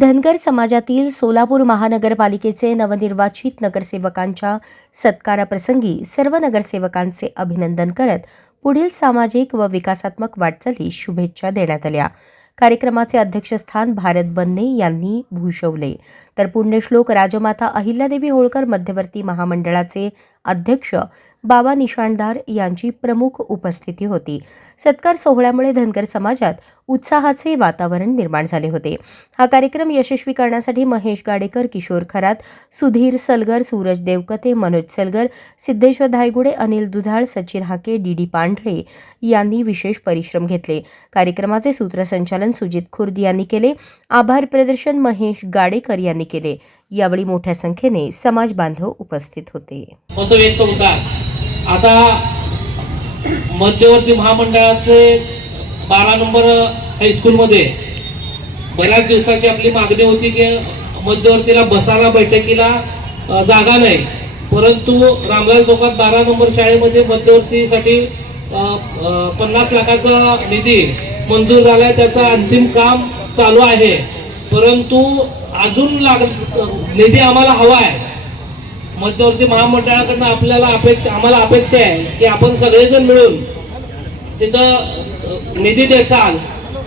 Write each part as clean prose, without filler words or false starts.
धनगर समाजातील सोलापूर महानगरपालिकेचे नवनिर्वाचित नगरसेवकांच्या सत्काराप्रसंगी सर्व नगरसेवकांचे अभिनंदन करत पुढील सामाजिक व विकासात्मक वाटचालीस शुभेच्छा देण्यात आल्या। कार्यक्रमाचे अध्यक्षस्थान भारत बन्ने यांनी भूषवले, तर पुण्यश्लोक राजमाता अहिल्यादेवी होळकर मध्यवर्ती महामंडळाचे अध्यक्ष बाबा निशाणदार यांची प्रमुख उपस्थिती होती। सत्कार सोहळ्यामुळे धनगर समाजात उत्साहाचे वातावरण निर्माण झाले होते। हा कार्यक्रम यशस्वी करण्यासाठी महेश गाडेकर, किशोर खरात, सुधीर सलगर, सूरज देवकते, मनोज सलगर, सिद्धेश्वर धायगुडे, अनिल दुधाळ, सचिन हाके, डी पांढरे यांनी विशेष परिश्रम घेतले। कार्यक्रमाचे सूत्रसंचालन सुजित खुर्द यांनी केले। आभार प्रदर्शन महेश गाडेकर यांनी केले। यावेळी मोठ्या संख्येने समाज बांधव उपस्थित होते। आता मध्यवर्ती महामंडळाचे 12 नंबर हायस्कूलमध्ये बऱ्याच दिवसाची आपली मागणी होती की मध्यवर्तीला बसायला बैठकीला जागा नाही, परंतु रामलाल चौकात 12 नंबर शाळेमध्ये मध्यवर्तीसाठी 50 लाखाचा निधी मंजूर झालाय। त्याचा अंतिम काम चालू आहे, परंतु अजून निधी आम्हाला हवा आहे। मध्यवर्ती महामंडळाकडून आम्हाला अपेक्षा आहे की आपण सगळेजण मिळून तिथं निधी द्याल।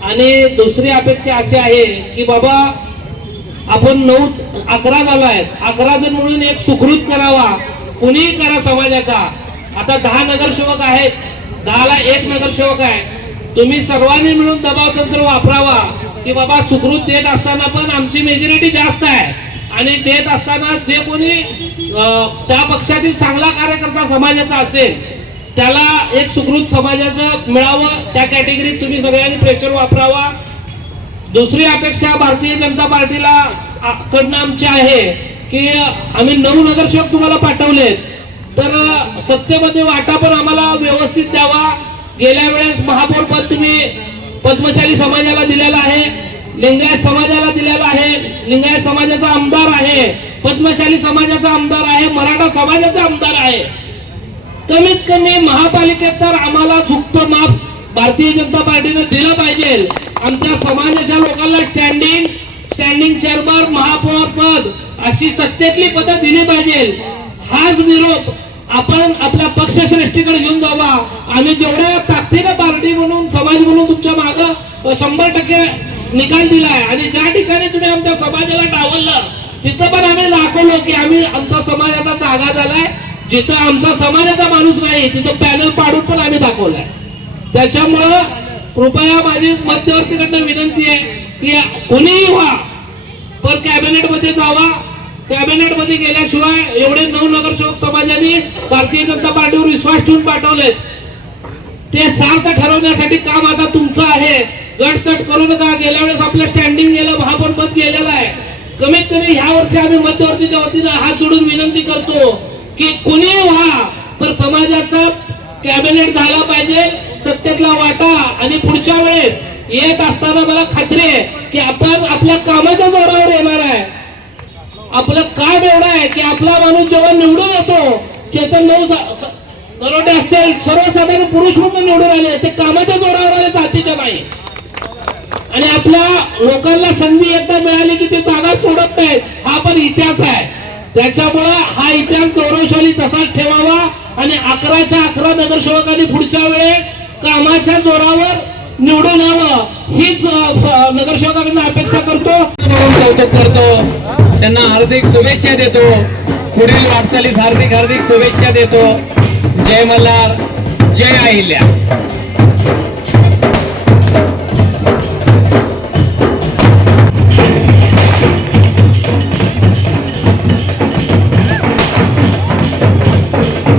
आणि दुसरी अपेक्षा अशी आहे की बाबा आपण 9-11 झालो आहेत, 11 जण मिळून एक सुखरूत करावा, कुणीही करा समाजाचा। आता 10 नगरसेवक आहेत, 10ला 1 नगरसेवक आहे। तुम्ही सर्वांनी मिळून दबाव तंत्र वापरावा की बाबा सुखरूत देत असताना पण आमची मेजॉरिटी जास्त आहे आणि देत असताना जे कोणी त्या पक्षातील चांगला कार्यकर्ता समाजाचा असेल त्याला एक सुखरूत समाजाचं मिळावं, त्या कॅटेगरीत तुम्ही सगळ्यांनी प्रेशर वापरावा। दुसरी अपेक्षा भारतीय जनता पार्टीला कडनं आमची आहे की आम्ही 9 नगरसेवक तुम्हाला पाठवलेत, तर सत्तेमध्ये वाटा पण आम्हाला व्यवस्थित द्यावा। गेल्या वेळेस महापौर पद तुम्ही पद्मशाली समाजाला दिलेला आहे, लिंगायत समाजाला दिलेला आहे, लिंगायत समाजाचा आमदार आहे, पद्मशाली समाजाचा आमदार आहे, मराठा समाजाचा आमदार आहे। कमीत कमी महापालिकेत तर आम्हाला झुकतं माफ भारतीय जनता पार्टीने दिलं पाहिजे। आमच्या समाजाच्या लोकांना स्टँडिंग चेअरमन, महापौर पद अशी सत्तेतली पदं दिली पाहिजे। हाच निरोप आपण आपल्या पक्षश्रेष्ठीकडे घेऊन जावा। आम्ही जेवढ्या ताकदीने पार्टी म्हणून समाज म्हणून तुमच्या मागं 100% निकाल दिलाय आणि ज्या ठिकाणी तुम्ही आमच्या समाजाला डावललं तिथं पण आम्ही दाखवलो की आम्ही आमचा समाज आता जागा झालाय। जिथं आमचा समाजाचा माणूस नाही तिथं पॅनल पाडून पण आम्ही दाखवलाय। त्याच्यामुळं कृपया माझी मध्यवर्तीकडनं विनंती आहे की कोणीही व्हा पण कॅबिनेट मध्ये जावा। कॅबिनेट मध्ये गेल्याशिवाय एवढे 9 नगरसेवक समाजाने भारतीय जनता पार्टीवर विश्वास ठेवून पाठवलेत, ते सार्थ ठरवण्यासाठी काम आता तुमचं आहे। गटकट करू नका। गेल्या वेळेस आपलं स्टँडिंग गेलं, महापौर पद गेलेलं आहे। कमीत कमी ह्या वर्षी आम्ही मध्यवर्तीच्या वतीनं हात जोडून विनंती करतो की कोणीही व्हा पण समाजाचा कॅबिनेट झाला पाहिजे, सत्तेतला वाटा। आणि पुढच्या वेळेस येत असताना मला खात्री आहे की आपण आपल्या कामाच्या जोरावर येणार आहे। आपलं काम एवढं आहे की आपला माणूस जेव्हा निवडून येतो, चेतन भाऊ नरोटे असतील, सर्वसाधारण पुरुष म्हणून निवडून आले, ते कामाच्या जोरावर आले, जातीच्या नाही। आणि आपल्या लोकांना संधी एकदा मिळाली की ते जागा सोडत नाहीत, हा पण इतिहास आहे। त्याच्यामुळे हा इतिहास गौरवशाली तसाच ठेवावा आणि 11च्या 11 नगरसेवकांनी पुढच्या वेळेस कामाच्या जोरावर निवडून यावं हीच नगरसेवकांना अपेक्षा करतो। कौतुक करतो, त्यांना हार्दिक शुभेच्छा देतो, पुढील वाटचालीस हार्दिक शुभेच्छा देतो। जय मल्हार, जय अहिल्या।